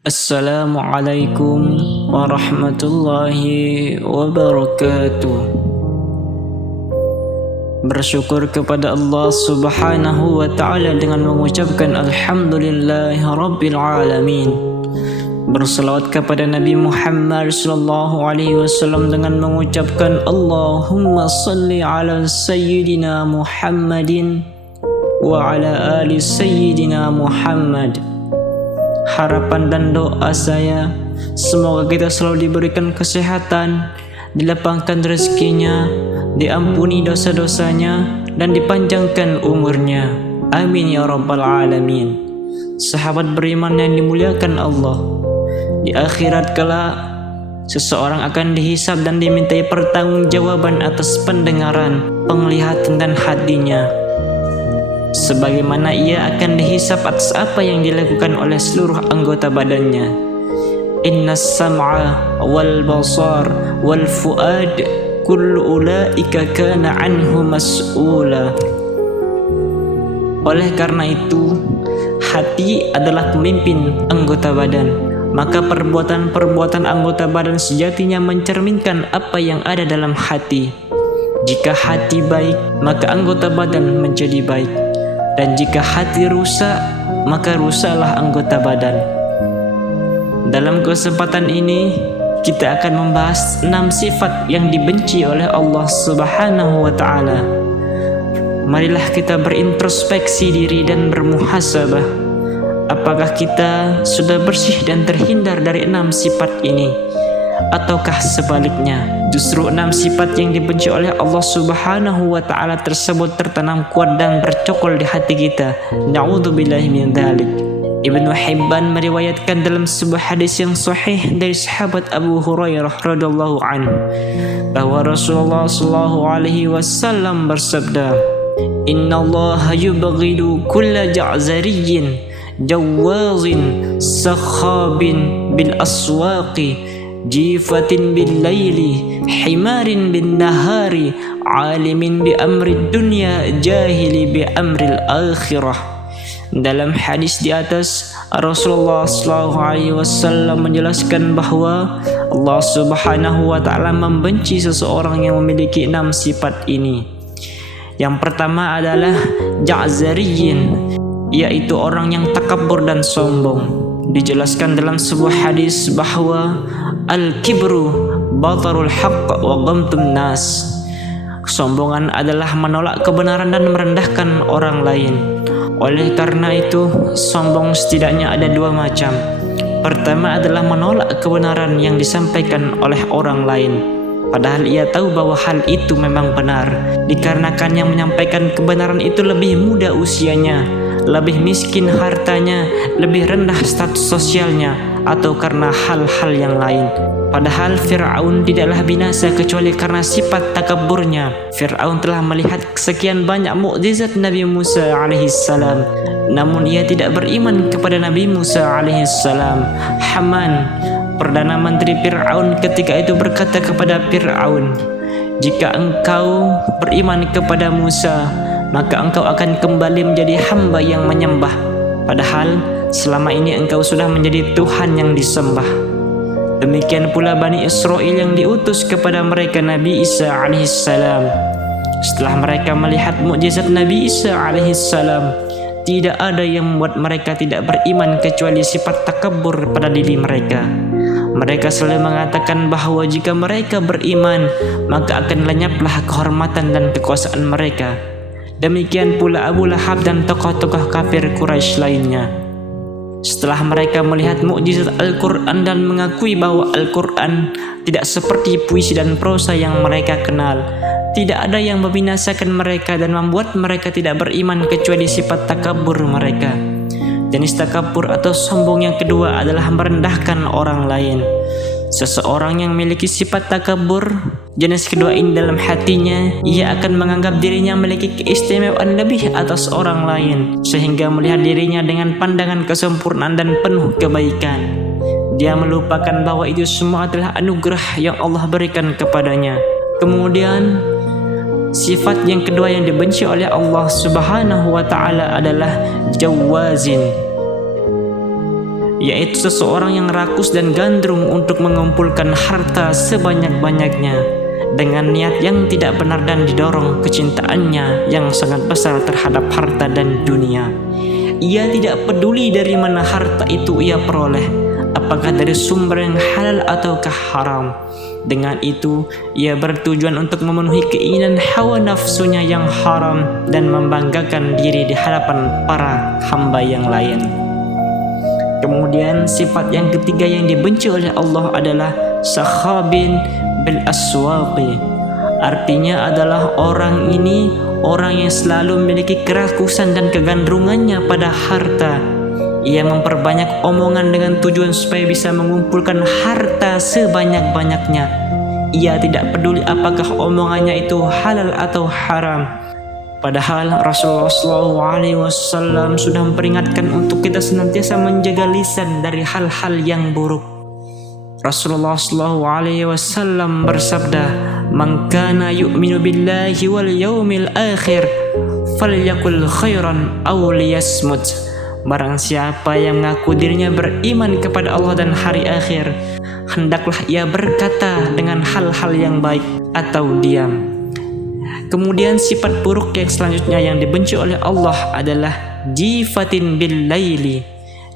Assalamualaikum warahmatullahi wabarakatuh. Bersyukur kepada Allah Subhanahu wa ta'ala dengan mengucapkan Alhamdulillahi Rabbil Alamin. Berselawat kepada Nabi Muhammad sallallahu alaihi wasallam dengan mengucapkan Allahumma salli ala Sayyidina Muhammadin wa ala ali Sayyidina Muhammad. Harapan dan doa saya, semoga kita selalu diberikan kesehatan, dilapangkan rezekinya, diampuni dosa-dosanya, dan dipanjangkan umurnya. Amin ya rabbal alamin. Sahabat beriman yang dimuliakan Allah, di akhirat kelak seseorang akan dihisab dan dimintai pertanggungjawaban atas pendengaran, penglihatan, dan hatinya, sebagaimana ia akan dihisab atas apa yang dilakukan oleh seluruh anggota badannya. Innas sam'a wal basar wal fuad kullu ulaika kana anhu mas'ula. Oleh karena itu, hati adalah pemimpin anggota badan, maka perbuatan-perbuatan anggota badan sejatinya mencerminkan apa yang ada dalam hati. Jika hati baik, maka anggota badan menjadi baik. Dan jika hati rusak, maka rusaklah anggota badan. Dalam kesempatan ini, kita akan membahas 6 sifat yang dibenci oleh Allah Subhanahu wa ta'ala. Marilah kita berintrospeksi diri dan bermuhasabah. Apakah kita sudah bersih dan terhindar dari 6 sifat ini? Ataukah sebaliknya, justru 6 sifat yang dibenci oleh Allah Subhanahu wa ta'ala tersebut tertanam kuat dan bercokol di hati kita. Na'udzubillahi min dzalik. Ibnu Hibban meriwayatkan dalam sebuah hadis yang sahih dari sahabat Abu Hurairah radhiyallahu anhu bahwa Rasulullah sallallahu alaihi wasallam bersabda, "Innallaha yubghidu kulla ja'zariyyin jawazin sakhabin bil aswaqi jifatin bil laili himarin bin nahari alimin bi amri dunya jahili bi amril akhirah." Dalam hadis di atas, Rasulullah SAW menjelaskan bahwa Allah Subhanahu wa ta'ala membenci seseorang yang memiliki 6 sifat ini. Yang pertama adalah ja'zariyin, yaitu orang yang takabur dan sombong. Dijelaskan dalam sebuah hadis bahwa al-kibru batarul haqq wa ghamtun nas. Kesombongan adalah menolak kebenaran dan merendahkan orang lain. Oleh karena itu, sombong setidaknya ada 2 macam. Pertama adalah menolak kebenaran yang disampaikan oleh orang lain, padahal ia tahu bahwa hal itu memang benar, dikarenakan yang menyampaikan kebenaran itu lebih muda usianya, lebih miskin hartanya, lebih rendah status sosialnya, atau karena hal-hal yang lain. Padahal Fir'aun tidaklah binasa kecuali karena sifat takaburnya. Fir'aun telah melihat sekian banyak mukjizat Nabi Musa alaihissalam, namun ia tidak beriman kepada Nabi Musa alaihissalam. Haman, Perdana Menteri Fir'aun ketika itu berkata kepada Fir'aun, "Jika engkau beriman kepada Musa, maka engkau akan kembali menjadi hamba yang menyembah. Padahal selama ini engkau sudah menjadi Tuhan yang disembah." Demikian pula Bani Israel yang diutus kepada mereka Nabi Isa alaihissalam. Setelah mereka melihat mukjizat Nabi Isa alaihissalam, tidak ada yang membuat mereka tidak beriman kecuali sifat takabur pada diri mereka. Mereka selalu mengatakan bahwa jika mereka beriman, maka akan lenyaplah kehormatan dan kekuasaan mereka. Demikian pula Abu Lahab dan tokoh-tokoh kafir Quraisy lainnya. Setelah mereka melihat mukjizat Al-Quran dan mengakui bahwa Al-Quran tidak seperti puisi dan prosa yang mereka kenal, tidak ada yang membinasakan mereka dan membuat mereka tidak beriman kecuali sifat takabur mereka. Jenis takabur atau sombong yang kedua adalah merendahkan orang lain. Seseorang yang memiliki sifat takabur, jenis kedua ini dalam hatinya, ia akan menganggap dirinya memiliki keistimewaan lebih atas orang lain, sehingga melihat dirinya dengan pandangan kesempurnaan dan penuh kebaikan. Dia melupakan bahwa itu semua adalah anugerah yang Allah berikan kepadanya. Kemudian, sifat yang kedua yang dibenci oleh Allah Subhanahu wa ta'ala adalah jawazin. yaitu seseorang yang rakus dan gandrung untuk mengumpulkan harta sebanyak-banyaknya dengan niat yang tidak benar dan didorong kecintaannya yang sangat besar terhadap harta dan dunia. Ia tidak peduli dari mana harta itu ia peroleh, apakah dari sumber yang halal ataukah haram. Dengan itu, ia bertujuan untuk memenuhi keinginan hawa nafsunya yang haram dan membanggakan diri di hadapan para hamba yang lain. Kemudian sifat yang ketiga yang dibenci oleh Allah adalah sakhabin bil aswaqi. Artinya adalah orang ini orang yang selalu memiliki kerakusan dan kegandrungannya pada harta. Ia memperbanyak omongan dengan tujuan supaya bisa mengumpulkan harta sebanyak-banyaknya. Ia tidak peduli apakah omongannya itu halal atau haram. Padahal Rasulullah SAW sudah memperingatkan untuk kita senantiasa menjaga lisan dari hal-hal yang buruk. Rasulullah SAW bersabda, "Man kana yu'minu billahi wal yawmil akhir, falyakul khairan aw liyasmut." Barang siapa yang mengaku dirinya beriman kepada Allah dan hari akhir, hendaklah ia berkata dengan hal-hal yang baik atau diam. Kemudian sifat buruk yang selanjutnya yang dibenci oleh Allah adalah jifatin bil laili,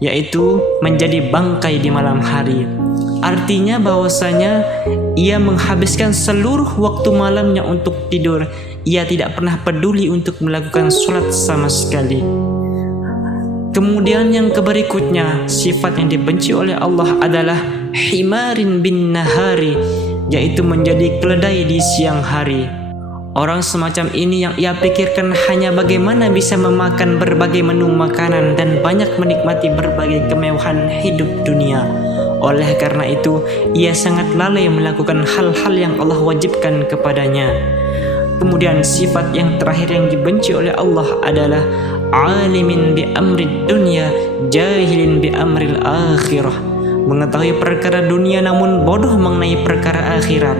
yaitu menjadi bangkai di malam hari. Artinya bahwasanya ia menghabiskan seluruh waktu malamnya untuk tidur. Ia tidak pernah peduli untuk melakukan sholat sama sekali. Kemudian yang berikutnya, sifat yang dibenci oleh Allah adalah himarin bin nahari, yaitu menjadi keledai di siang hari. Orang semacam ini yang ia pikirkan hanya bagaimana bisa memakan berbagai menu makanan dan banyak menikmati berbagai kemewahan hidup dunia. Oleh karena itu, ia sangat lalai melakukan hal-hal yang Allah wajibkan kepadanya. Kemudian sifat yang terakhir yang dibenci oleh Allah adalah alimin bi amri dunya, jahilin bi amril akhirah. Mengetahui perkara dunia namun bodoh mengenai perkara akhirat,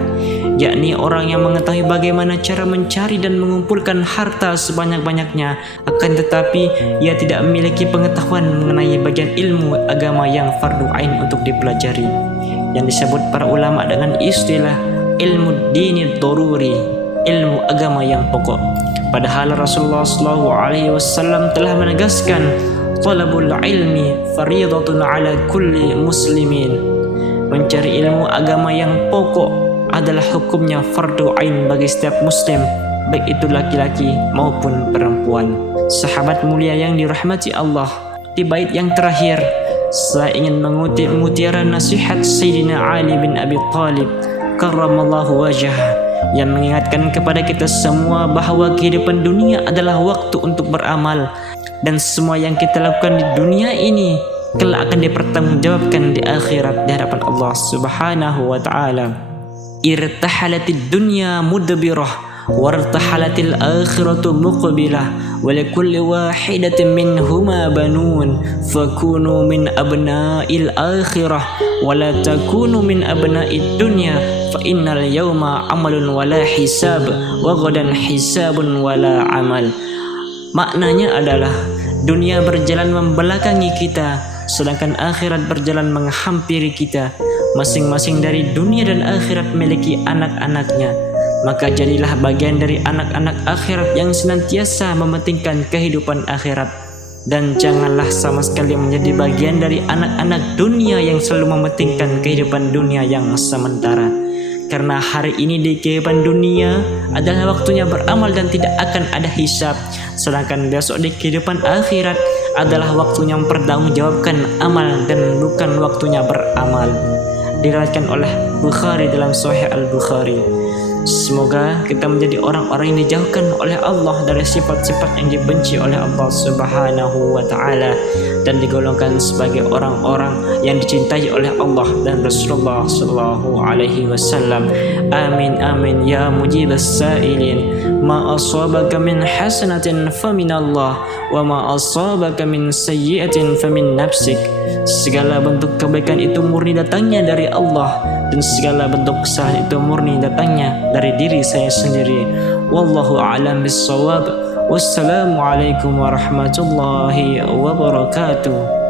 yakni orang yang mengetahui bagaimana cara mencari dan mengumpulkan harta sebanyak-banyaknya, akan tetapi ia tidak memiliki pengetahuan mengenai bagian ilmu agama yang fardu ain untuk dipelajari, yang disebut para ulama dengan istilah ilmu dini doruri, ilmu agama yang pokok. Padahal Rasulullah SAW telah menegaskan talabul ilmi faridatun ala kulli muslimin. Mencari ilmu agama yang pokok adalah hukumnya fardu ain bagi setiap muslim, baik itu laki-laki maupun perempuan. Sahabat mulia yang dirahmati Allah, di bait yang terakhir saya ingin mengutip mutiara nasihat Sayyidina Ali bin Abi Thalib karramallahu wajhah, yang mengingatkan kepada kita semua bahwa kehidupan dunia adalah waktu untuk beramal, dan semua yang kita lakukan di dunia ini kelak akan dipertanggungjawabkan di akhirat di hadapan Allah Subhanahu wa taala. Irtahalatid dunya mudbirah wartahalatil akhiratu muqbilah wa likulli wahidatin minhuma banun fakunu min abna'il akhirah wa la takunu min abna'id dunya fa innal yawma amalun wala hisab wa ghadan hisabun wala amal. Maknanya adalah dunia berjalan membelakangi kita, sedangkan akhirat berjalan menghampiri kita. Masing-masing dari dunia dan akhirat memiliki anak-anaknya. Maka jadilah bagian dari anak-anak akhirat yang senantiasa mementingkan kehidupan akhirat, dan janganlah sama sekali menjadi bagian dari anak-anak dunia yang selalu mementingkan kehidupan dunia yang sementara. Karena hari ini di kehidupan dunia adalah waktunya beramal dan tidak akan ada hisab, sedangkan besok di kehidupan akhirat adalah waktunya mempertanggungjawabkan amal dan bukan waktunya beramal. Diriwayatkan oleh Bukhari dalam Sahih Al-Bukhari. Semoga kita menjadi orang-orang yang dijauhkan oleh Allah dari sifat-sifat yang dibenci oleh Allah Subhanahu wa taala, dan digolongkan sebagai orang-orang yang dicintai oleh Allah dan Rasulullah sallallahu alaihi wasallam. Amin amin ya mujibas sa'ilin. Ma asabaka min hasanatin faminallah wa ma asabaka min sayyi'atin famin nafsik. Segala bentuk kebaikan itu murni datangnya dari Allah, dan segala bentuk kesalahan itu murni datangnya dari diri saya sendiri. Wallahu a'lam bissawab. Wassalamualaikum warahmatullahi wabarakatuh.